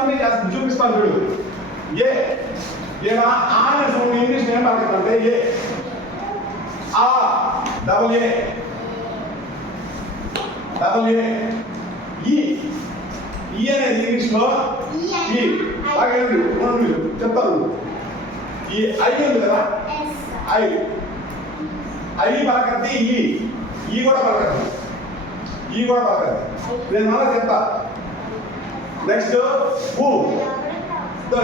అన్ని చేస్తుంది చూపిస్తాను చూడు. ఏ ఏనా ఆ అనే సౌండ్ ఇంగ్లీష్ ఏం పలకదంటే ఏ ఆ డబుల్ ఏ ఈ ఈ అనేది ఇంగ్లీష్ లో ఈ ఆగండి మీరు చెప్తారు. ఈ ఐ ఉంది కదా ఐ పలకద్ది ఈ కూడా పలకద్ది నేను మళ్ళీ చెప్తా. నెక్స్ట్ ఊ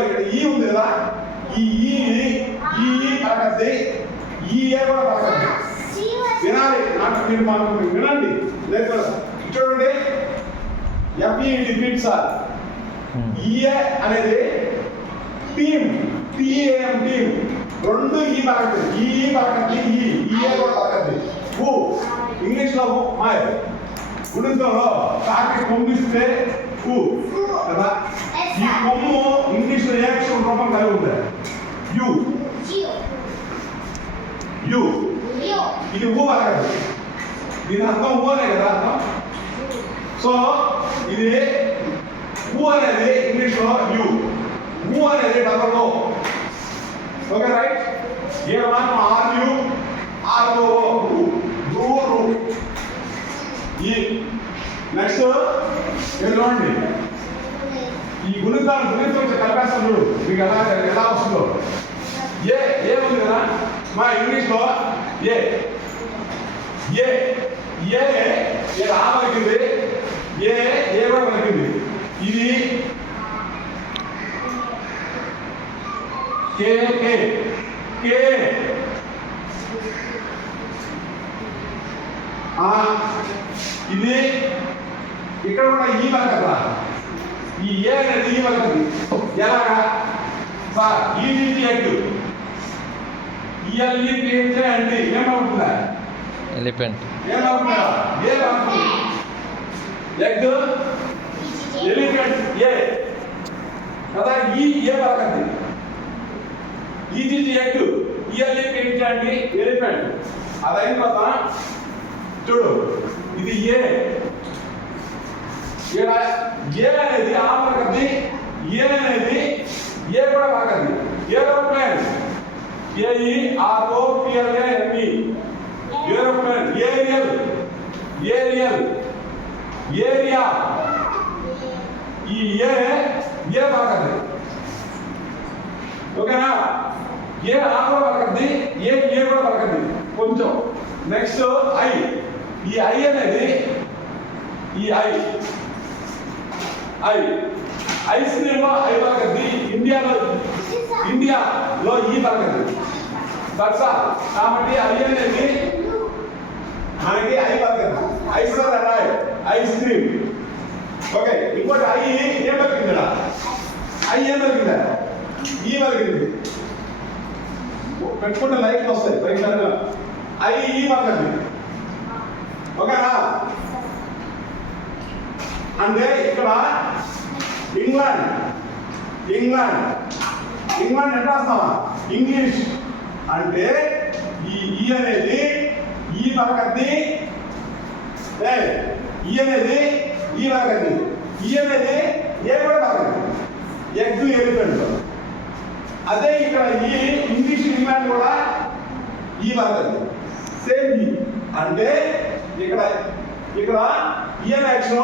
ఇక్కడ ఈ ఉంది కదా ఈ పలకద్ది ఏ కూడా పలకద్ది. వినాలి నాకు మీరు మాకు వినండి. లేదు చూడండి ఎఫ్ఈ రిపీట్ సార్. ఈఏ అనేది టీమ్ టీఏఎం టీమ్ రెండు ఈ పలకద్ది ఈఏ కూడా పలకద్ది. ఊ ఇంగ్లీష్ లో మాయ ఉడుకులో కాకి పంపిస్తే ఊ కదా. ఈ కొమ్ము ఇంగ్లీష్ లో ఏ అక్షరం రూపం కలిగి ఉంది యు ఇది ఊ పలకద్ది. దీని అర్థం ఊ అనే కదా అర్థం. సో ఇది ఊ అనేది ఇంగ్లీష్ లో ఊ అనేది డబల్ ఓ. Okay right. ఏ మాత్రం ఆర్యు ఈ నెక్స్ట్ చూడండి ఈ గుణితాలు కలిపేస్తాను చూడు మీకు ఎలా వస్తుందో. ఏ ఉంది కదా మా ఇంగ్లీష్ లో ఏ ఆ పలికింది ఏ కూడా పలికింది. ఇది కే ఇది ఇక్కడ కూడా ఈ పలకదా. ఈ ఏ అనేది ఈ పలకది. ఎలాగా సార్ ఈజీ ఎగ్ ఈఎల్ఈపిహెచ్ అంటే ఏమవుతుందా ఎలిఫెంట్ ఏమవుతుందా ఏమవుతుంది ఎగ్ ఎలిఫెంట్ ఏ కదా. ఏ పలకది ఈజీ ఎగ్ ఈఎల్ఈపిహెచ్ అంటే ఎలిఫెంట్. అదైన తర్వాత చూడు ఇది ఏ అనేది ఆ పలకద్ది ఏ అనేది ఏ కూడా పలకద్ది. Aeroplane AEROPLANE aeroplane. ఏరియా ఈ ఏ పలకద్ది. ఓకేనా. ఏ ఆ కూడా పలకద్ది ఏ కూడా పలకద్ది కొంచెం. నెక్స్ట్ ఈ ఐ అనేది ఈ ఐస్ క్రీమ్ లో ఐ పలకద్ది. ఇండియాలో ఈ పలకద్ది. దట్సా కాబట్టి ఐ అనేది మనకి ఐ పలకద్ది. Ice cream. ఓకే. ఇంకోటి ఏం పలికిందా ఏం పలికిందా ఈ పలికింది. పెట్టుకుంటే లైట్లు వస్తాయి పైసలు. ఈ పలకద్ది. ఓకేనా. అంటే ఇక్కడ ఇంగ్లాండ్ ఎట్లా వస్తావా ఇంగ్లీష్ అంటే ఈ అనేది ఈ పలకద్ది. ఈ అనేది ఈ పలకద్ది. ఈ అనేది ఏ కూడా పలకద్ది. Egg elephant. అదే ఇక్కడ ఇంగ్లీష్ ఇంగ్లాండ్ కూడా ఈ పలకద్ది. సేమ్ అంటే ఇక్కడ ఈ యాక్షన్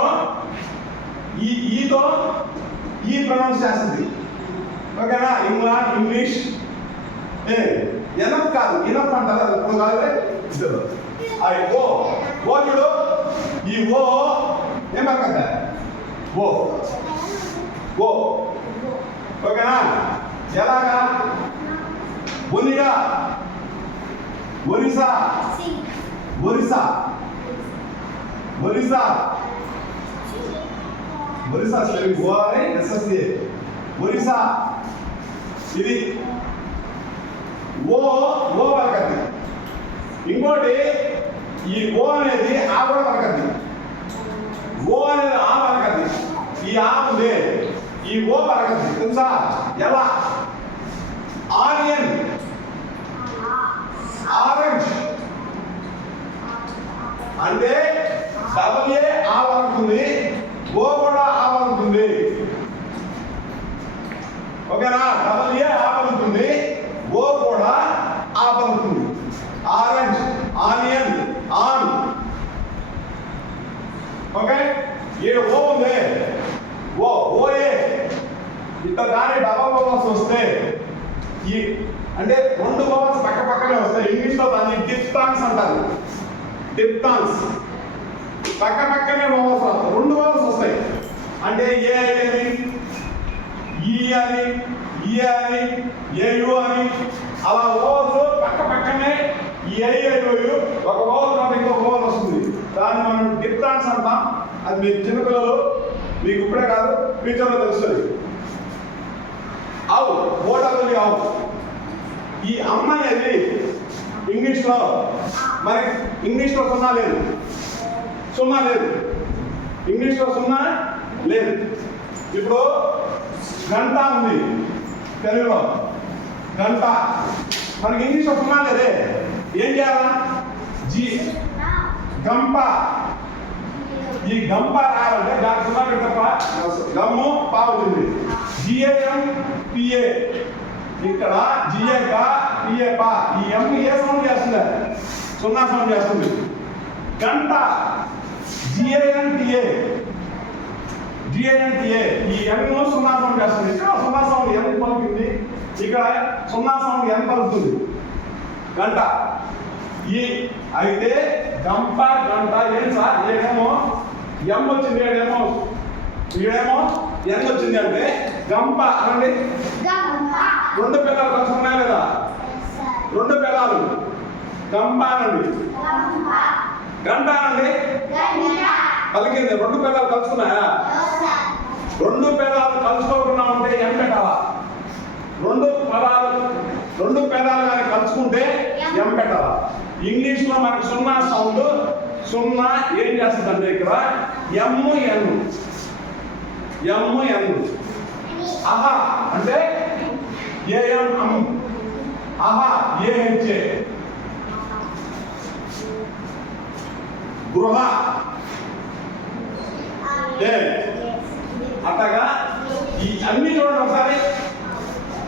ఈతో ఈ ప్రొనౌన్స్ చేస్తుంది. ఓకేనా. ఇంగ్లీష్ ఎనఫ్ కాదు ఇనఫ్ అంటారు. అది ఇప్పుడు కాదు ఇద్దరు ఓ చూడు ఈ ఓ ఏం పలకద్దా ఓ. ఓకేనా. ఎలాగా ఒరిస్సా స్పెల్లింగ్ ORISSA ఒరిస్సా. ఇది ఓ పలకద్ది. ఇంకోటి ఈ ఓ అనేది ఆ కూడా పలకద్ది. ఓ అనేది ఆ పలకద్ది. ఈ ఆ ఉంది ఈ ఓ పలకద్ది. తెలుసా ఎలా. ఆనియన్ ఆరెంజ్ అంటే డబుల్ ఏ ఆ పలుకుతుంది. ఓ కూడా ఆ పలుకుతుంది. కానీ డబల్ వవల్స్ వస్తే ఈ అంటే రెండు వవల్స్ పక్క పక్కనే వస్తాయి. ఇంగ్లీష్లో దాన్ని డిప్తాన్స్ అంటారు. డిప్తాన్స్ పక్క పక్కనే వవల్స్ వస్తాయి, రెండు వవల్స్ వస్తాయి. అంటే ఏ అని, ఈ అని, ఈ అని, ఏయు అని అలా వవల్స్ పక్క పక్కనే ఈ ఐయు ఒక వవల్ కాబట్టి ఇంకొక వవల్ వస్తుంది. దాన్ని మనం డిప్తాన్స్ అంటాం. అది మీరు చిన్నపిల్లలు మీకు ఇప్పుడే కాదు ఫ్యూచర్లో తెలుస్తుంది. అవు ఓటర్లు అవు ఈ అమ్మ అనేది ఇంగ్లీష్లో మరి ఇంగ్లీష్లో సున్నా లేదు, సున్నా లేదు, ఇంగ్లీష్లో సున్నా లేదు. ఇప్పుడు గంట ఉంది తెలుగులో, గంట మనకి ఇంగ్లీష్లో సున్నా లేదే. ఏం చేయాలా? జీ గంప, ఈ గంప రావాలంటే దాని సున్నా పెట్టప్ప గమ్ము పావుతుంది. జిఏఎం పిఏ ఇక్కడ జిఏక పిఏ పా ఈ ఎం ఏ సౌండ్ చేస్తుంది? సున్నా సౌండ్ చేస్తుంది. గంట జిఏఎన్టిఏ, జిఏఎన్టిఏ ఈ ఎం సున్నా సౌండ్ చేస్తుంది. ఇక్కడ సున్నా సౌండ్ ఎం పలుకుతుంది, ఇక్కడ సున్నా సౌండ్ ఎం పలుకుతుంది. గంట ఈ అయితే గంప గంట ఏం సార్? ఏమో ఎం వచ్చింది, ఏడేమో ఎన్ వచ్చింది. అంటే గంప అనండి. రెండు పిల్లలు కలిసి ఉన్నాయి లేదా? రెండు పిల్లలు గంప అనండి, గంట అనండి. పలికింది. రెండు పిల్లలు కలుసుకున్నాయా? రెండు పిల్లలు కలుసుకోకుండా ఉంటే ఎం పెట్టాలా? రెండు పేదాలు కానీ కలుసుకుంటే ఎం పెట్టాలా? ఇంగ్లీష్లో మనకి సున్నా సౌండ్, సున్నా ఏం చేస్తుందంటే ఇక్కడ ఎమ్ము ఎన్ను, ఎమ్ము ఎన్ను. అహా అంటే ఏఎం అమ్, అహా ఏహెచ్ఏ. గృహ ఏ అట్లాగా ఈ అన్ని చూడండి ఒకసారి.